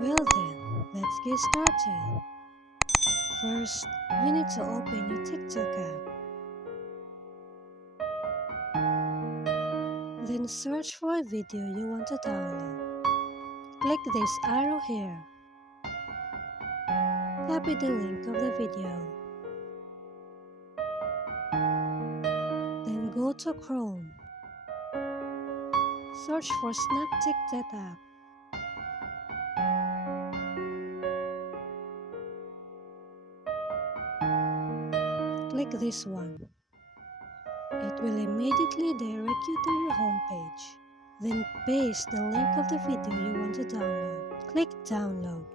Well then, let's get started. First, you need to open your TikTok app. Then search for a video you want to download. Click this arrow here. Copy the link of the video. Then go to Chrome. Search for Snaptic app. Click this one. It will immediately direct you to your homepage. Then paste the link of the video you want to download. Click download.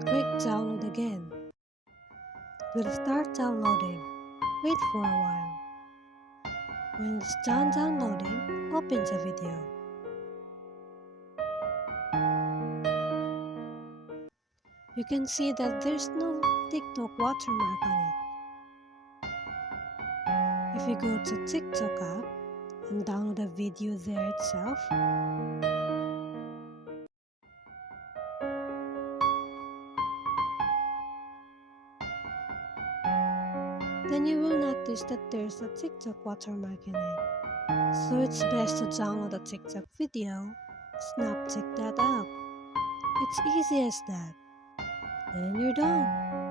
Click download again. It will start downloading. Wait for a while. When it's done downloading, open the video. You can see that there's no TikTok watermark on it. If you go to TikTok app and download the video there itself, then you will notice that there's a TikTok watermark in it. So it's best to download a TikTok video, Snaptic that app. It's easy as that. Then you're done.